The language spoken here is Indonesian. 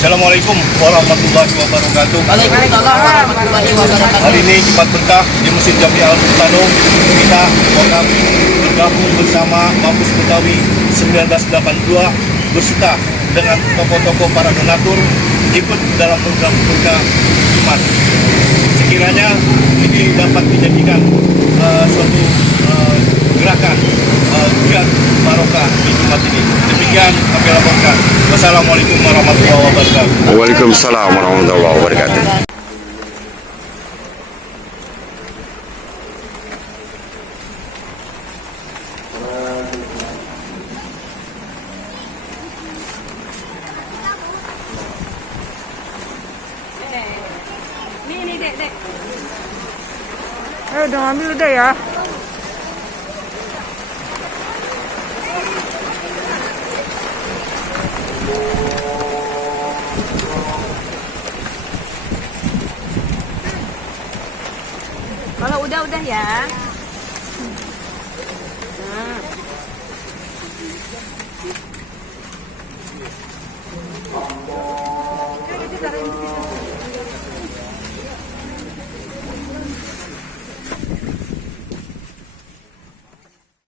Assalamualaikum warahmatullahi wabarakatuh. Waalaikumsalam warahmatullahi wabarakatuh. Hari ini Jumat Berkah di Masjid Jami Al Mutanum, kita wakaf bergabung bersama Mampus Betawi 1982 berserta dengan tokoh-tokoh para donatur ikut dalam program berkah Jumat. Sekiranya ini dapat dijadikan suatu gerakan giat barokah di Jumat ini. Demikian kami laporkan. Wassalamualaikum warahmatullahi wabarakatuh. Waalaikumsalam warahmatullahi wabarakatuh. Ini dek. Udah ngambil udah ya. Kalau udah ya.